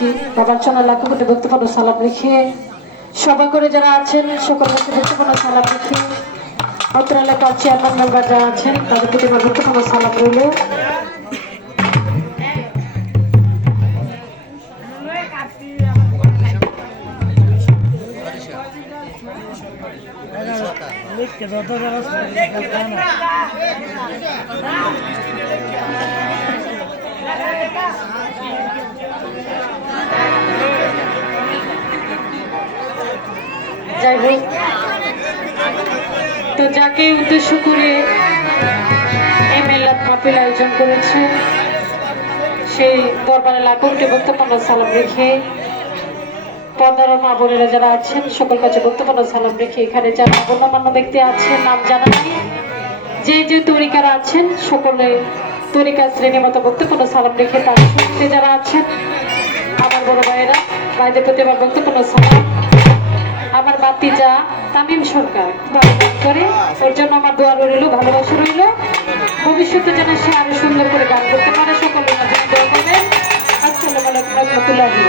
লিখি বাবার চরণে লাখ কোটি ভক্তপূর্ণ সালাম রেখে সভা করে যারা আছেন সকল কাছে ভক্তপূর্ণ সালাম রেখে অত্র এলাকার চেয়ারম্যান মেম্বার যারা আছেন তাদের প্রতি আমার ভক্তপূর্ণ সালাম রইল। যাই হোক, তো যাকে উদ্দেশ্য করে এই মেলার মাহফিল আয়োজন করেছে সেই দরবারে লাখ কোটি ভক্তপূর্ণ সালাম রেখে পর্দার মা বোনেরা যারা আছেন সকল কাছে ভক্তপূর্ণ সালাম রেখে এখানে যারা গণ্যমান্য ব্যক্তি আছেন নাম জানা নাই যে যে তরিকারা আছেন সকলে তরিকা শ্রেণীর মতো ভক্তপূর্ণ সালাম রেখে তার শুনতে যারা আছেন আমার বড় ভাইয়েরা ভাইদের প্রতি আমার ভক্তপূর্ণ সালাম। আমার বাতিজা তামিম সরকার ভালো গান করে, ওর জন্য আমার দোয়া রইল, ভালোবাসা রইল, ভবিষ্যতে যেন সে আরো সুন্দর করে গান করতে পারে। সকলে দোয়া করবেন। আসসালামু আলাইকুম ওয়া রাহমাতুল্লাহি।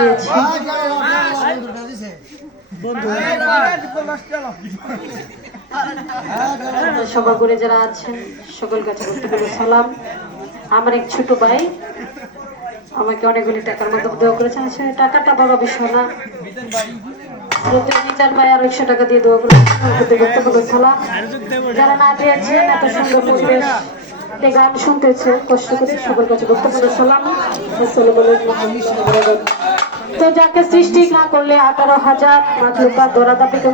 দিয়েছি। সভাগুলি যারা আছেন সকল কাছে ব্যক্তিগত সালাম। আমার এক ছোট ভাই আমাকে অনেকগুলি টাকার মাধ্যমে দেওয়া করেছেন। আসলে টাকাটা বড় বিষয় না, মিজান ভাই আর 100 টাকা দিয়ে দেওয়া করেছেন, ব্যক্তিগত সালাম। যারা না দিয়েছেন এত সুন্দর পরিবেশ গান শুনতেছে কষ্ট করে, সকল কাছে ব্যক্তিগত সালাম। তো যাকে সৃষ্টি না করলে 18,000 মাতলুকা দরাদা